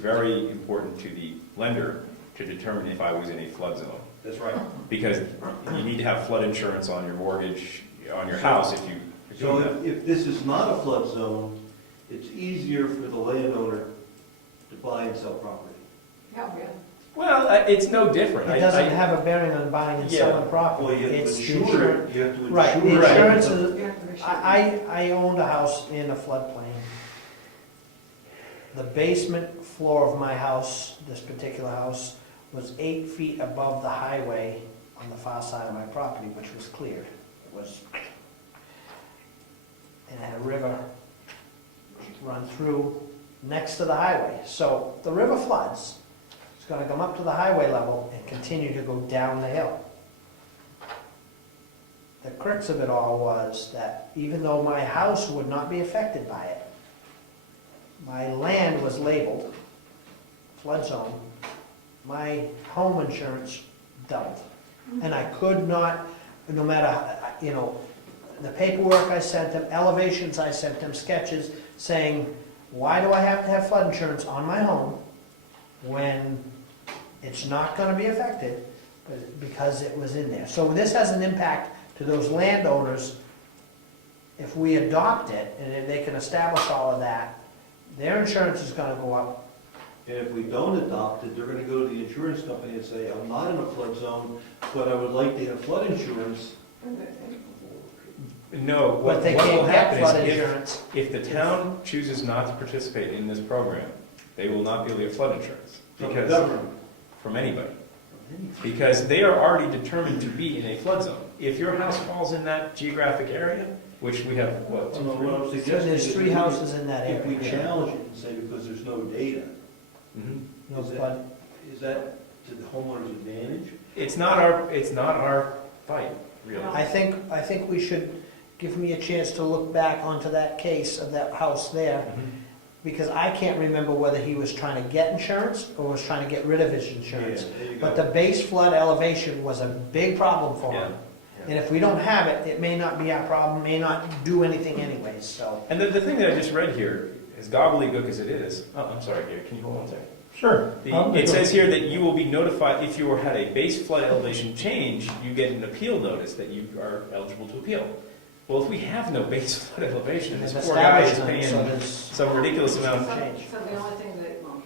very important to the lender to determine if I was in a flood zone. That's right. Because you need to have flood insurance on your mortgage, on your house if you do So that. if this is not a flood zone, it's easier for the landowner to buy and sell property. Yeah, yeah. Well, it's no different. It doesn't have a bearing on buying and selling property. Well, you have It's to the insure insurance. it, you have to insure it. Right, the Right. insurance is, Yeah, there should be. I owned a house in a floodplain. The basement floor of my house, this particular house, was 8 feet above the highway on the far side of my property, which was cleared. It was, and it had a river run through next to the highway. So the river floods, it's gonna come up to the highway level and continue to go down the hill. The crux of it all was that even though my house would not be affected by it, my land was labeled flood zone, my home insurance doubled. And I could not, no matter, you know, the paperwork I sent them, elevations I sent them, sketches, saying, why do I have to have flood insurance on my home when it's not gonna be affected, because it was in there. So this has an impact to those landowners. If we adopt it, and if they can establish all of that, their insurance is gonna go up. And if we don't adopt it, they're gonna go to the insurance company and say, I'm not in a flood zone, but I would like to have flood insurance. No, But what they will can't get happen flood is insurance. if the town chooses not to participate in this program, they will not be able to get flood insurance. From the Because, government. from anybody. Because they are already determined to be in a flood zone. If your house falls in that geographic area, which we have, what, No, what I'm So suggesting there's is 3 if houses in that If we area. challenge it and say because there's no data, Mhm. No is that- flood. is that to the homeowner's advantage? It's not our fight, really. I think we should give me a chance to look back onto that case of that house there, Mhm. because I can't remember whether he was trying to get insurance or was trying to get rid of his insurance. Yeah, there you But go. the base flood elevation was a big problem for Yeah. him. And if we don't have it, it may not be our problem, may not do anything anyways, so. And the thing that I just read here, as gobbledygook as it is, oh, I'm sorry, Gary, can you hold on a second? Sure. It says here that you will be notified if you had a base flood elevation change, you get an appeal notice that you are eligible to appeal. Well, if we have no base flood elevation, and They've this poor guy is established them, so paying there's some ridiculous amount. change. So the only thing that, well,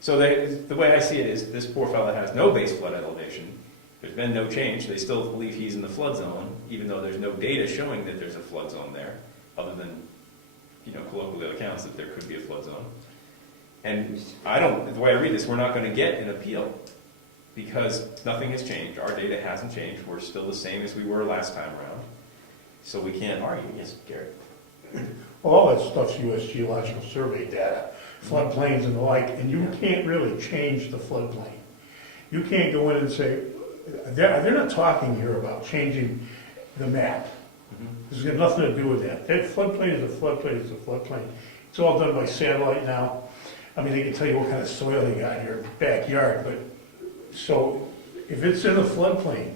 So the way I see it is, this poor fellow has no base flood elevation, there's been no change, they still believe he's in the flood zone, even though there's no data showing that there's a flood zone there, other than, you know, colloquial accounts that there could be a flood zone. And the way I read this, we're not gonna get an appeal, because nothing has changed, our data hasn't changed, we're still the same as we were last time around. So we can't argue. Yes, Gary? Well, all that stuff's US Geological Survey data, floodplains and the like, and you can't really change the floodplain. You can't go in and say, they're not talking here about changing the map. This has got nothing to do with that. That floodplain is a floodplain, is a floodplain. It's all done by satellite now. I mean, they can tell you what kind of soil you got in your backyard, but, so, if it's in a floodplain,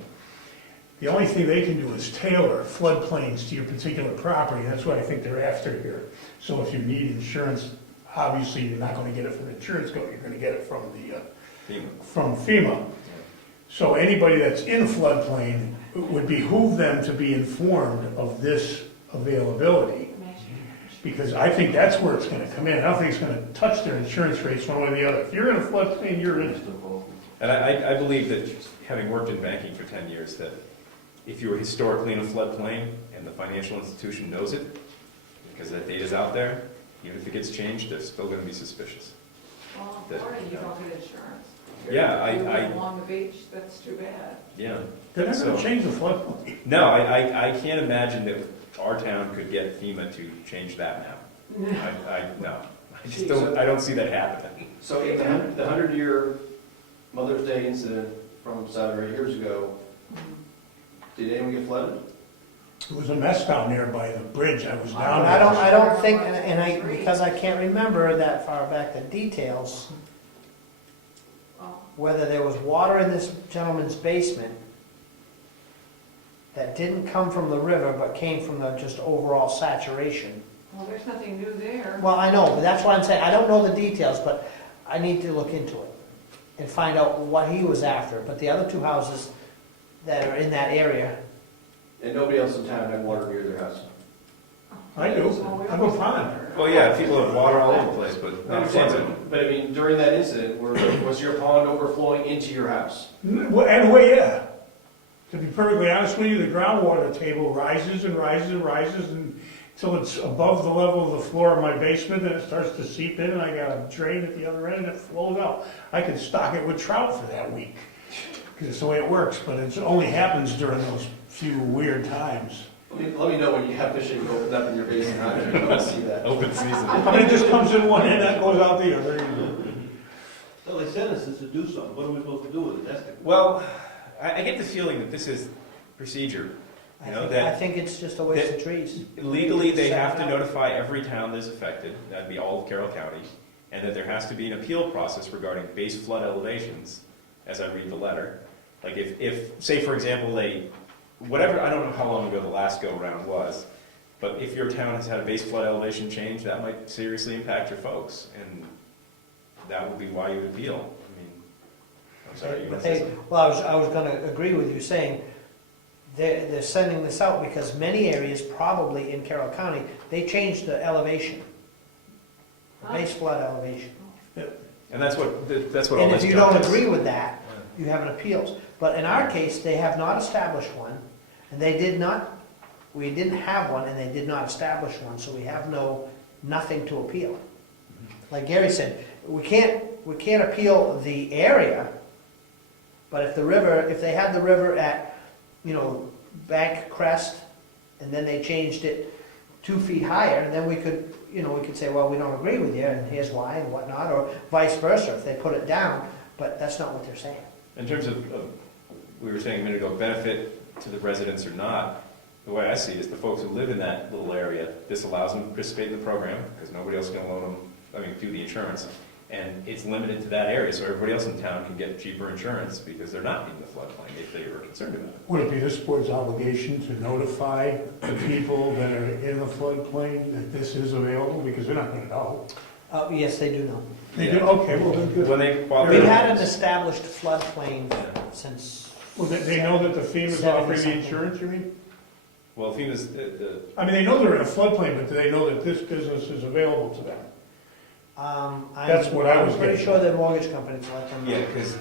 the only thing they can do is tailor floodplains to your particular property. That's what I think they're after here. So if you need insurance, obviously you're not going to get it from the insurance company. You're going to get it from FEMA. So anybody that's in a floodplain, it would behoove them to be informed of this availability. Because I think that's where it's going to come in. I don't think it's going to touch their insurance rates one way or the other. If you're in a floodplain, you're in it. And I believe that, having worked in banking for 10 years, that if you were historically in a floodplain and the financial institution knows it, because that data's out there, even if it gets changed, they're still going to be suspicious. well, in Florida, you don't get insurance. Yeah, If you live I along the beach, that's too bad. yeah. They're not going So- to change the floodplain. No, I can't imagine that our town could get FEMA to change that map. No. I just don't see that happening. So the 100-year Mother's Day incident from 7 or 8 years ago, did anyone get flooded? It was a mess down there by the bridge. I was down I there. don't think, because I can't remember that far back the details, Well, whether there was water in this gentleman's basement that didn't come from the river, but came from the just overall saturation. well, there's nothing new there. Well, I know, but that's what I'm saying, I don't know the details, but I need to look into it and find out what he was after. But the other two houses that are in that area, And nobody else in town had water near their house. I do, I'm a pond. Well, yeah, people have water all over the place, but I not flood zone. understand, but I mean, during that incident, was your pond overflowing into your house? Well, anyway, yeah. To be perfectly honest with you, the groundwater table rises and rises and rises until it's above the level of the floor of my basement, and it starts to seep in, and I got a drain at the other end, and it flows out. I could stock it with trout for that week, because it's the way it works, but it only happens during those few weird times. Let me know when you have fishing opened up in your basement, I want to see that. Open season. I mean, it just comes in one end, that goes out the other. So they sent us this to do something, what are we supposed to do with it? That's the Well, I get the feeling that this is procedure. I You know, think, that- I think it's just a waste of trees. Legally, they have to notify every town that's affected, that'd be all of Carroll County, and that there has to be an appeal process regarding base flood elevations, as I read the letter. Like if say for example, whatever, I don't know how long ago the last go-round was, but if your town has had a base flood elevation change, that might seriously impact your folks, and that would be why you would appeal. I mean, I'm sorry, you But want to say they, something? well, I was gonna agree with you saying, they're sending this out because many areas, probably in Carroll County, they changed the elevation. The base flood elevation. And that's what all And this if you don't junk is. agree with that, you have an appeals. But in our case, they have not established one, and we didn't have one, and they did not establish one, so we have nothing to appeal. Like Gary said, we can't appeal the area, but if they had the river at, bank crest, and then they changed it 2 feet higher, then we could say, well, we don't agree with you, and here's why, and whatnot, or vice versa, if they put it down, but that's not what they're saying. In terms of, we were saying a minute ago, benefit to the residents or not, the way I see it is the folks who live in that little area, this allows them to participate in the program, because nobody else is going to loan them, do the insurance, and it's limited to that area, so everybody else in town can get cheaper insurance because they're not in the floodplain if they were concerned about it. Would it be this board's obligation to notify the people that are in the floodplain that this is available, because they're not gonna know? Yes, they do know. They do, okay, well, then good. When they bought We've their- had an established floodplain since, Well, they know that the FEMA's offering the insurance, you mean? Well, FEMA's, I mean, they know they're in a floodplain, but do they know that this business is available to them? That's what I was I'm pretty getting sure at. their mortgage companies let them know. yeah, because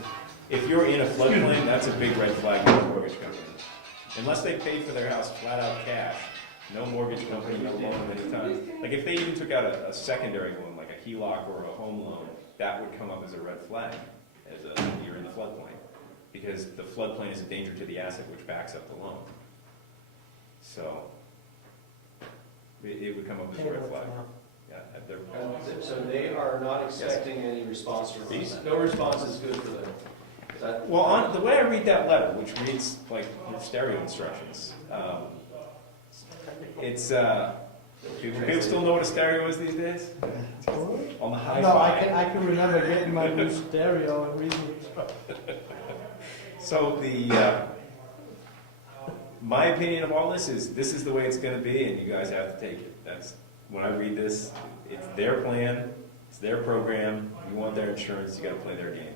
if you're in a floodplain, that's a big red flag for the mortgage company. Unless they paid for their house flat out cash, no mortgage company will loan them anytime. Like if they even took out a secondary loan, like a HELOC or a home loan, that would come up as a red flag, you're in the floodplain. Because the floodplain is a danger to the asset which backs up the loan. So, it would come up as a Table red it flag. for now. Yeah, So they are not expecting any response from These? us? No response is good for them? Is that? well, the way I read that letter, which reads like stereo instructions, it's, do people still know what a stereo is these days? On the hi-fi. No, I can remember getting my new stereo and reading stuff. So my opinion of all this is the way it's gonna be, and you guys have to take it. That's, when I read this, it's their plan, it's their program, you want their insurance, you gotta play their game.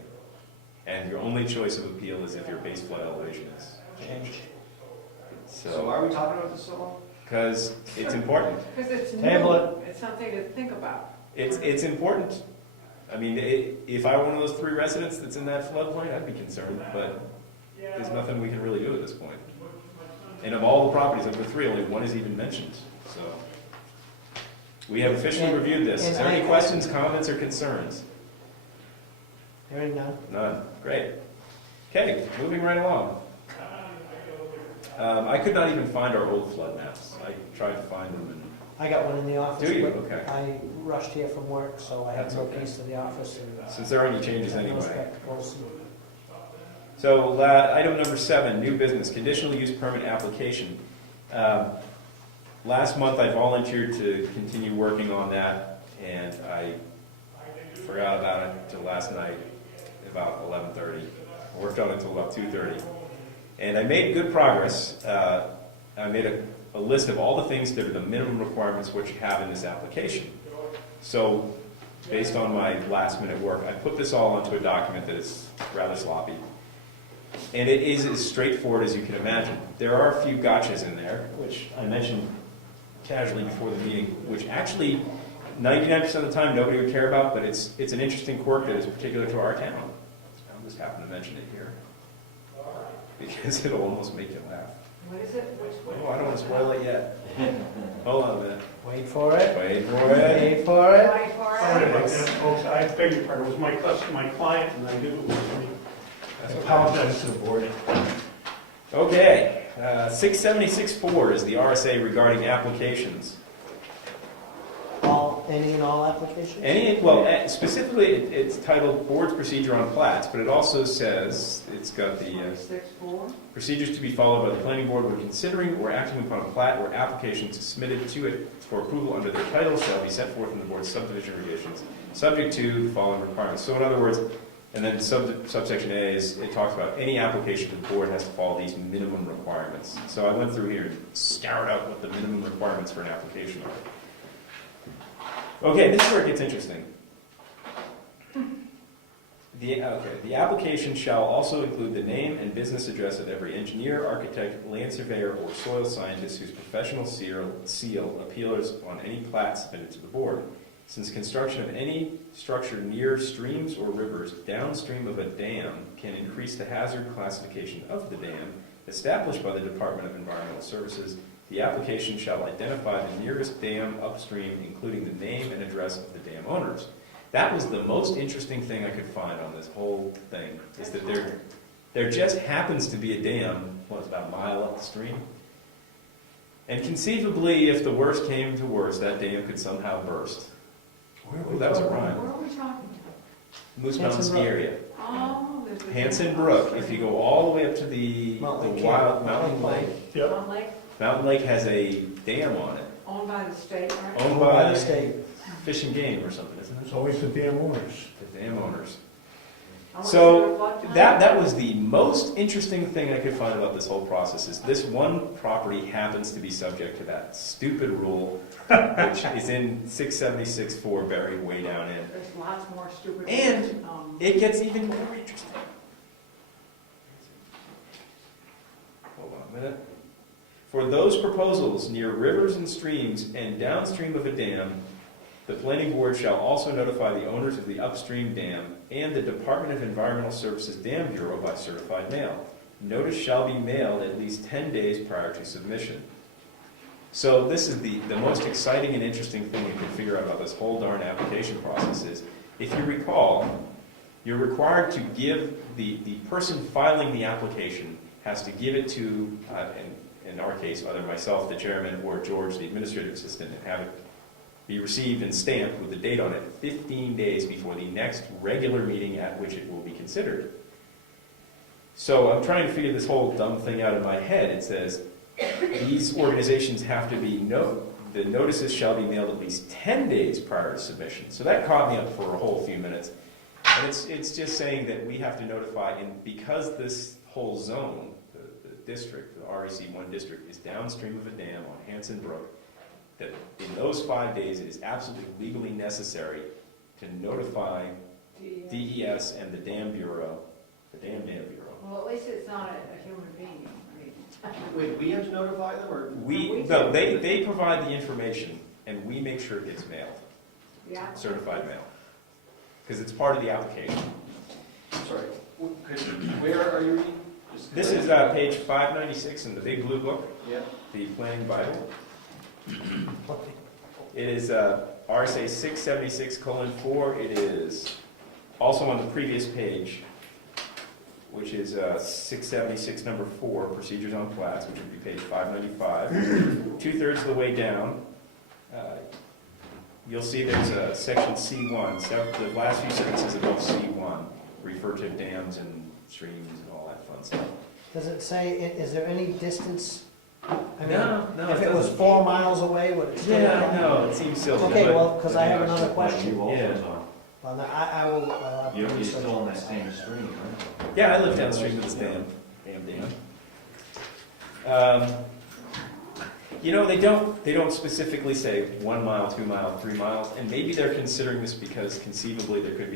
And your only choice of appeal is if your base flood elevation is changed. So why are we talking about this so long? Because it's important. Because it's Table new, it's something to think about. It's important. I mean, if I were one of those 3 residents that's in that floodplain, I'd be concerned, but there's nothing we can really do at this point. And of all the properties, of the 3, only 1 is even mentioned, so. We have officially reviewed this. Is there any questions, comments, or concerns? Hearing none. None. Great. Okay, moving right along. I could not even find our old flood maps. I tried to find them, and I got one in the office. Do you? but Okay. I rushed here from work, so I have That's no okay. keys to the office and since there aren't any changes no anyway. spectacles. So, item number 7, new business, conditional use permit application. Last month, I volunteered to continue working on that, and I forgot about it until last night, about 11:30. I worked on it until about 2:30. And I made good progress. I made a list of all the things that are the minimum requirements what you have in this application. So, based on my last minute work. I put this all onto a document that is rather sloppy. And it is as straightforward as you can imagine. There are a few gotchas in there, which I mentioned casually before the meeting, which actually 99% of the time nobody would care about, but it's an interesting quirk that is particular to our town. I'll just happen to mention it here, because it'll almost make you laugh. What is it? Which one? Oh, I don't want to spoil it yet. Hold on a minute. Wait for it. Wait for it. Wait for it. Wait for Sorry it. about that, folks, I beg your pardon, it was my client, and I knew it was me. I apologize to the board. Okay, 676.4 is the RSA regarding applications. Any and all applications? Specifically, it's titled Board's Procedure on Plats, but it also says, it's got the 6-4. procedures to be followed by the planning board when considering or acting upon a plat or applications submitted to it for approval under their title shall be set forth in the board's subdivision regulations, subject to the following requirements. So in other words, and then subsection A is, it talks about any application the board has to follow these minimum requirements. So I went through here and scoured out what the minimum requirements for an application are. Okay, this is where it gets interesting. The application shall also include the name and business address of every engineer, architect, land surveyor, or soil scientist whose professional seal appears on any plat submitted to the board. Since construction of any structure near streams or rivers downstream of a dam can increase the hazard classification of the dam established by the Department of Environmental Services, the application shall identify the nearest dam upstream, including the name and address of the dam owners. That was the most interesting thing I could find on this whole thing, is that there just happens to be a dam, about a mile up the stream. And conceivably, if the worst came to worst, that dam could somehow burst. Oh, that was a rhyme. Where are we talking Moose Mountain ski area. Oh, there's the. Hanson Brook, if you go all the way up to the wild Mountain Lake. Yep. Mountain Lake, Mountain Lake has a dam on it, owned by the state, right? owned By by the state. Fish and Game or something, isn't It's it? always the damn owners. The dam owners. Oh, is So, there a floodplain? that was the most interesting thing I could find about this whole process, is this one property happens to be subject to that stupid rule, which is in 676.4, buried way down in. There's lots more stupid. And it gets even more interesting. Hold on a minute. For those proposals near rivers and streams and downstream of a dam, the planning board shall also notify the owners of the upstream dam and the Department of Environmental Services Dam Bureau by certified mail. Notice shall be mailed at least 10 days prior to submission. So this is the most exciting and interesting thing you can figure out about this whole darn application process is, if you recall, you're required to give, the person filing the application has to give it to, in our case, either myself, the chairman, or George, the administrative assistant, and have it be received and stamped with the date on it 15 days before the next regular meeting at which it will be considered. So I'm trying to figure this whole dumb thing out in my head. It says, these organizations have to be, the notices shall be mailed at least 10 days prior to submission. So that caught me up for a whole few minutes. And it's just saying that we have to notify, and because this whole zone, the district, the REC1 district, is downstream of a dam on Hanson Brook, that in those 5 days it is absolutely legally necessary to notify DES and the Dam Bureau, the Dam Bureau. Well, at least it's not a human being, I mean. Wait, we have to notify them, or? No, they provide the information, and we make sure it gets mailed, Yeah. certified mail, because it's part of the application. Sorry, where are you reading? This is page 596 in the big blue book, Yeah. the Planning Bible. It is RSA 676:4. It is also on the previous page, which is 676 number 4, procedures on plats, which would be page 595. 2/3 of the way down, you'll see there's a section C1. The last few sentences above C1 refer to dams and streams and all that fun stuff. Does it say, is there any distance? I mean, No, if it it was doesn't. 4 miles away, would it still? Yeah, no, it seems silly. Okay, but- well, because I have another question. Yeah. Well, now, I will. You're still on that same stream, right? Yeah, I live downstream of this dam. You know, they don't specifically say 1 mile, 2 mile, 3 miles, and maybe they're considering this because conceivably there could be some